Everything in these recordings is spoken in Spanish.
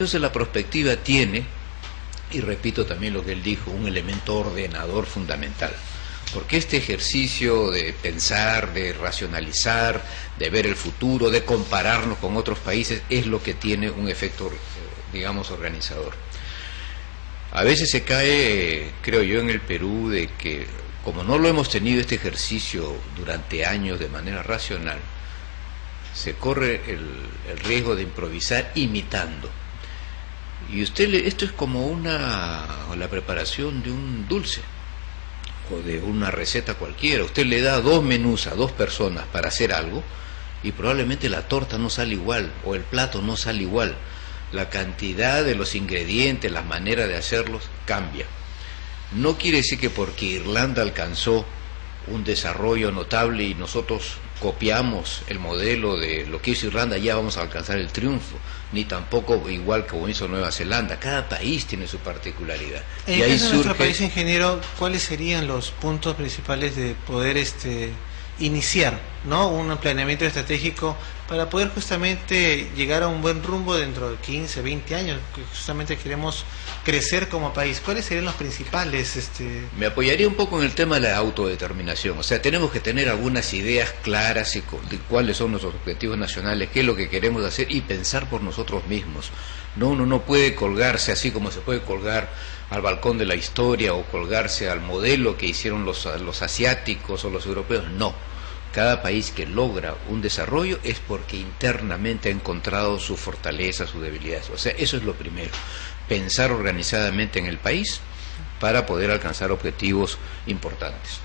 Entonces la prospectiva tiene, y repito también lo que él dijo, un elemento ordenador fundamental. Porque este ejercicio de pensar, de racionalizar, de ver el futuro, de compararnos con otros países, es lo que tiene un efecto, digamos, organizador. A veces se cae, creo yo, en el Perú, de que como no lo hemos tenido este ejercicio durante años de manera racional, se corre el riesgo de improvisar imitando. Y esto es como la preparación de un dulce o de una receta cualquiera. Usted le da 2 menús a 2 personas para hacer algo y probablemente la torta no sale igual o el plato no sale igual. La cantidad de los ingredientes, la manera de hacerlos cambia. No quiere decir que porque Irlanda alcanzó un desarrollo notable y nosotros copiamos el modelo de lo que hizo Irlanda, ya vamos a alcanzar el triunfo, ni tampoco igual como hizo Nueva Zelanda. Cada país tiene su particularidad. En el caso de nuestro país, ingeniero, ¿cuáles serían los puntos principales de poder iniciar, ¿no?, un planeamiento estratégico para poder justamente llegar a un buen rumbo dentro de 15, 20 años, que justamente queremos crecer como país? ¿Cuáles serían los principales? Me apoyaría un poco en el tema de la autodeterminación. O sea, tenemos que tener algunas ideas claras de cuáles son nuestros objetivos nacionales, qué es lo que queremos hacer y pensar por nosotros mismos. No, uno no puede colgarse así como se puede colgar al balcón de la historia o colgarse al modelo que hicieron los asiáticos o los europeos. No. Cada país que logra un desarrollo es porque internamente ha encontrado sus fortalezas, sus debilidades. O sea, eso es lo primero. Pensar organizadamente en el país para poder alcanzar objetivos importantes.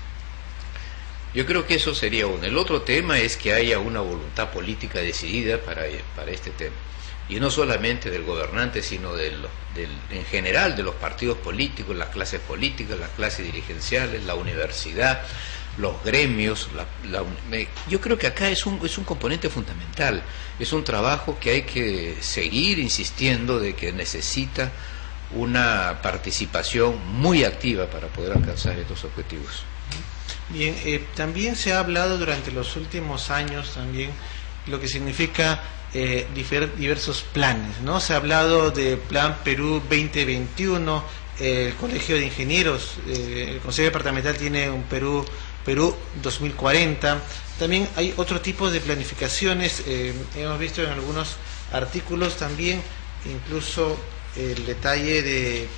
Yo creo que eso sería uno. El otro tema es que haya una voluntad política decidida para este tema. Y no solamente del gobernante, sino en general de los partidos políticos, las clases políticas, las clases dirigenciales, la universidad, los gremios. Yo creo que acá es un componente fundamental. Es un trabajo que hay que seguir insistiendo de que necesita una participación muy activa para poder alcanzar estos objetivos. Bien, también se ha hablado durante los últimos años también lo que significa diversos planes, ¿no? Se ha hablado de Plan Perú 2021, el Colegio de Ingenieros, el Consejo Departamental tiene un Perú 2040. También hay otro tipo de planificaciones, hemos visto en algunos artículos también, incluso el detalle de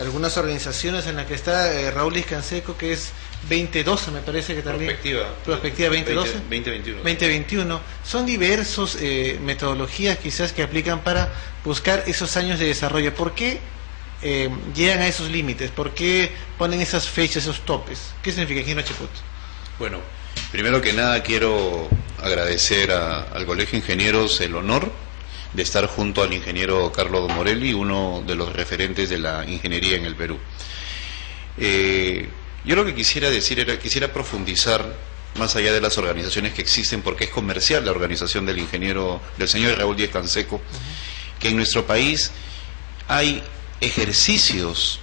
algunas organizaciones en las que está Raúl Iscanseco, que es 2012, me parece que también. Prospectiva 2012. 2021. Son diversos metodologías quizás que aplican para buscar esos años de desarrollo. ¿Por qué llegan a esos límites? ¿Por qué ponen esas fechas, esos topes? ¿Qué significa, ingeniero Cheput? Bueno, primero que nada quiero agradecer al Colegio de Ingenieros el honor de estar junto al ingeniero Carlos Morelli, uno de los referentes de la ingeniería en el Perú. Yo lo que quisiera decir quisiera profundizar más allá de las organizaciones que existen, porque es comercial la organización del señor Raúl Díez Canseco, que en nuestro país hay ejercicios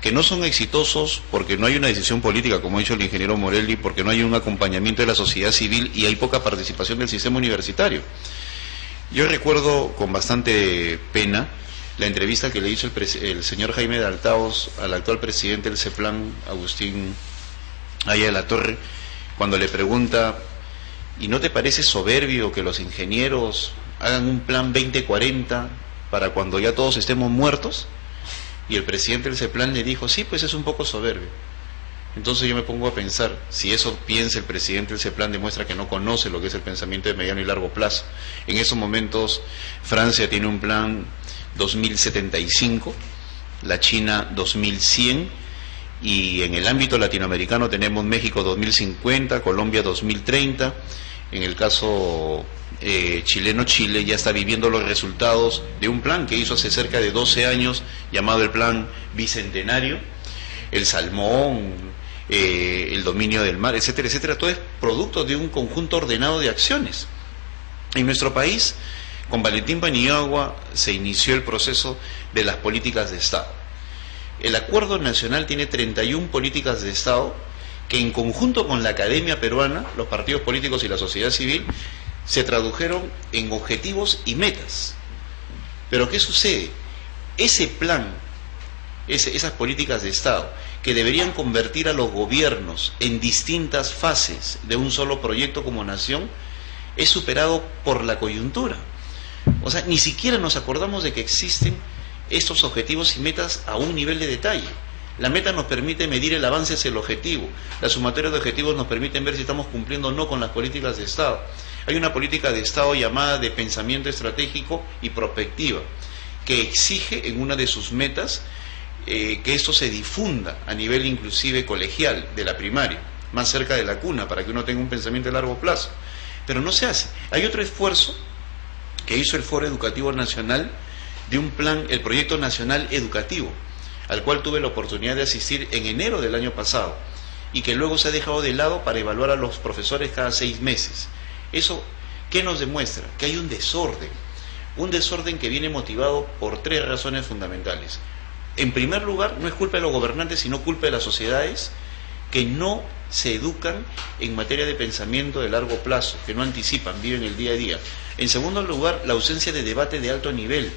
que no son exitosos porque no hay una decisión política, como ha dicho el ingeniero Morelli, porque no hay un acompañamiento de la sociedad civil y hay poca participación del sistema universitario. Yo recuerdo con bastante pena la entrevista que le hizo el señor Jaime de Altaos al actual presidente del CEPLAN, Agustín Aya de la Torre, cuando le pregunta: ¿y no te parece soberbio que los ingenieros hagan un plan 2040 para cuando ya todos estemos muertos? Y el presidente del CEPLAN le dijo: sí, pues es un poco soberbio. Entonces yo me pongo a pensar, si eso piensa el presidente del CEPLAN, demuestra que no conoce lo que es el pensamiento de mediano y largo plazo. En esos momentos Francia tiene un plan 2075, la China 2100, y en el ámbito latinoamericano tenemos México 2050, Colombia 2030. En el caso chileno, Chile ya está viviendo los resultados de un plan que hizo hace cerca de 12 años, llamado el Plan Bicentenario. El salmón, el dominio del mar, etcétera, etcétera, todo es producto de un conjunto ordenado de acciones. En nuestro país, con Valentín Paniagua, se inició el proceso de las políticas de Estado. El Acuerdo Nacional tiene 31 políticas de Estado que, en conjunto con la academia peruana, los partidos políticos y la sociedad civil, se tradujeron en objetivos y metas. Pero ¿qué sucede? Ese plan, esas políticas de Estado, que deberían convertir a los gobiernos en distintas fases de un solo proyecto como nación, es superado por la coyuntura. O sea, ni siquiera nos acordamos de que existen estos objetivos y metas a un nivel de detalle. La meta nos permite medir el avance hacia el objetivo. La sumatoria de objetivos nos permiten ver si estamos cumpliendo o no con las políticas de Estado. Hay una política de Estado llamada de pensamiento estratégico y prospectiva, que exige en una de sus metas que esto se difunda a nivel inclusive colegial, de la primaria, más cerca de la cuna, para que uno tenga un pensamiento de largo plazo. Pero no se hace. Hay otro esfuerzo que hizo el Foro Educativo Nacional de un plan, el Proyecto Nacional Educativo, al cual tuve la oportunidad de asistir en enero del año pasado, y que luego se ha dejado de lado para evaluar a los profesores cada 6 meses. ¿Eso qué nos demuestra? Que hay un desorden que viene motivado por 3 razones fundamentales. En primer lugar, no es culpa de los gobernantes, sino culpa de las sociedades que no se educan en materia de pensamiento de largo plazo, que no anticipan, viven el día a día. En segundo lugar, la ausencia de debate de alto nivel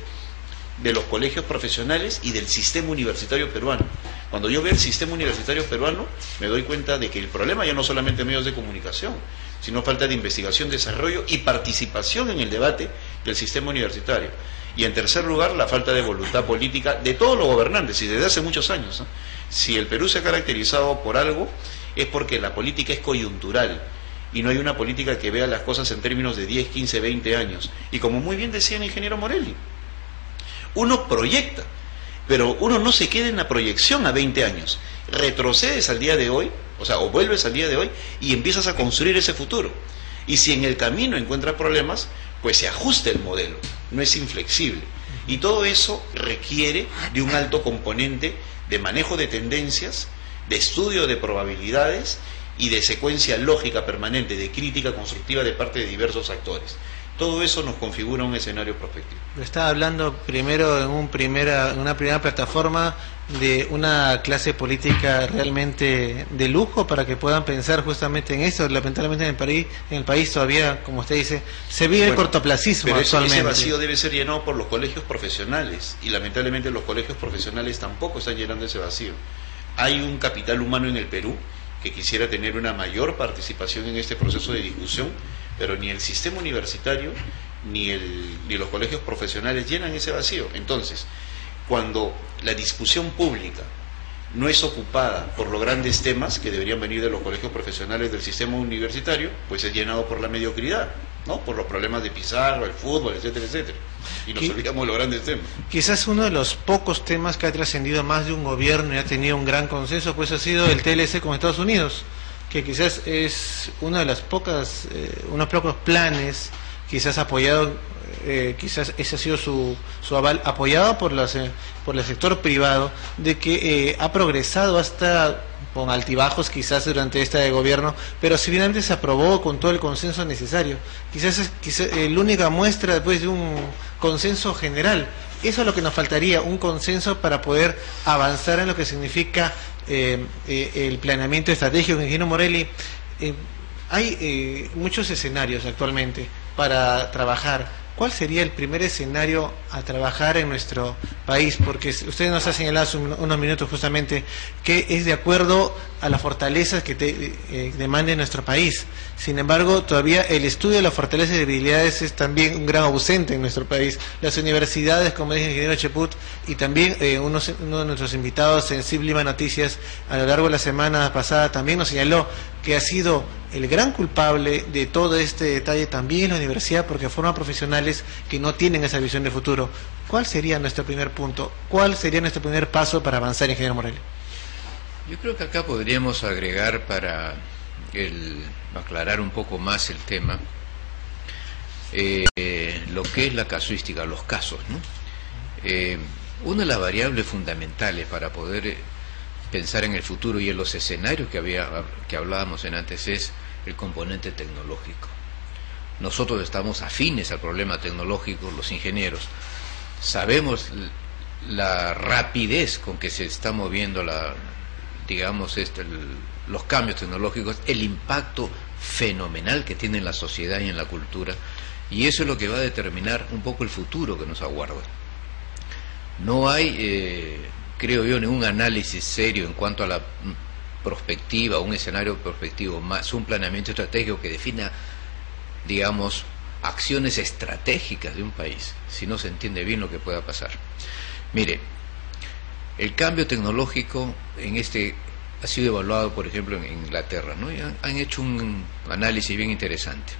de los colegios profesionales y del sistema universitario peruano. Cuando yo veo el sistema universitario peruano, me doy cuenta de que el problema ya no solamente medios de comunicación, sino falta de investigación, desarrollo y participación en el debate del sistema universitario. Y en tercer lugar, la falta de voluntad política de todos los gobernantes, y desde hace muchos años. Si el Perú se ha caracterizado por algo, es porque la política es coyuntural, y no hay una política que vea las cosas en términos de 10, 15, 20 años. Y como muy bien decía el ingeniero Morelli, uno proyecta, pero uno no se queda en la proyección a 20 años. Retrocedes al día de hoy, o vuelves al día de hoy y empiezas a construir ese futuro. Y si en el camino encuentras problemas, pues se ajusta el modelo, no es inflexible. Y todo eso requiere de un alto componente de manejo de tendencias, de estudio de probabilidades y de secuencia lógica permanente, de crítica constructiva de parte de diversos actores. Todo eso nos configura un escenario prospectivo. Estaba hablando primero en una primera plataforma de una clase política realmente de lujo para que puedan pensar justamente en eso. Lamentablemente en el país todavía, como usted dice, se vive el cortoplacismo pero actualmente. Ese vacío debe ser llenado por los colegios profesionales, y lamentablemente los colegios profesionales tampoco están llenando ese vacío. Hay un capital humano en el Perú que quisiera tener una mayor participación en este proceso de discusión, pero ni el sistema universitario ni los colegios profesionales llenan ese vacío. Entonces, cuando la discusión pública no es ocupada por los grandes temas que deberían venir de los colegios profesionales del sistema universitario, pues es llenado por la mediocridad, ¿no? Por los problemas de Pizarro, el fútbol, etcétera, etcétera. Y nos olvidamos de los grandes temas. Quizás uno de los pocos temas que ha trascendido más de un gobierno y ha tenido un gran consenso, pues ha sido el TLC con Estados Unidos, que quizás es una de las unos pocos planes, quizás apoyado, quizás ese ha sido su aval, apoyado por el sector privado, de que ha progresado hasta con altibajos quizás durante este gobierno, pero si finalmente se aprobó con todo el consenso necesario. Quizás es la única muestra después de un consenso general. Eso es lo que nos faltaría, un consenso para poder avanzar en lo que significa el planeamiento estratégico. Ingeniero Morelli, hay muchos escenarios actualmente para trabajar. ¿Cuál sería el primer escenario a trabajar en nuestro país? Porque usted nos ha señalado hace unos minutos justamente que es de acuerdo a las fortalezas que demande nuestro país. Sin embargo, todavía el estudio de las fortalezas y debilidades es también un gran ausente en nuestro país. Las universidades, como dice el ingeniero Cheput, y también uno de nuestros invitados en Ciblima Noticias a lo largo de la semana pasada también nos señaló que ha sido el gran culpable de todo este detalle también la universidad, porque forman profesionales que no tienen esa visión de futuro. ¿Cuál sería nuestro primer punto? ¿Cuál sería nuestro primer paso para avanzar, ingeniero Morelli? Yo creo que acá podríamos agregar, para aclarar un poco más el tema, lo que es la casuística, los casos, ¿no? Una de las variables fundamentales para poder pensar en el futuro y en los escenarios que hablábamos antes es el componente tecnológico. Nosotros estamos afines al problema tecnológico, los ingenieros. Sabemos la rapidez con que se está moviendo los cambios tecnológicos, el impacto fenomenal que tiene en la sociedad y en la cultura, y eso es lo que va a determinar un poco el futuro que nos aguarda. No hay, creo yo, ningún análisis serio en cuanto a la prospectiva, un escenario prospectivo, más un planeamiento estratégico que defina, digamos, acciones estratégicas de un país, si no se entiende bien lo que pueda pasar. Mire, el cambio tecnológico ha sido evaluado, por ejemplo, en Inglaterra, ¿no? Y han hecho un análisis bien interesante.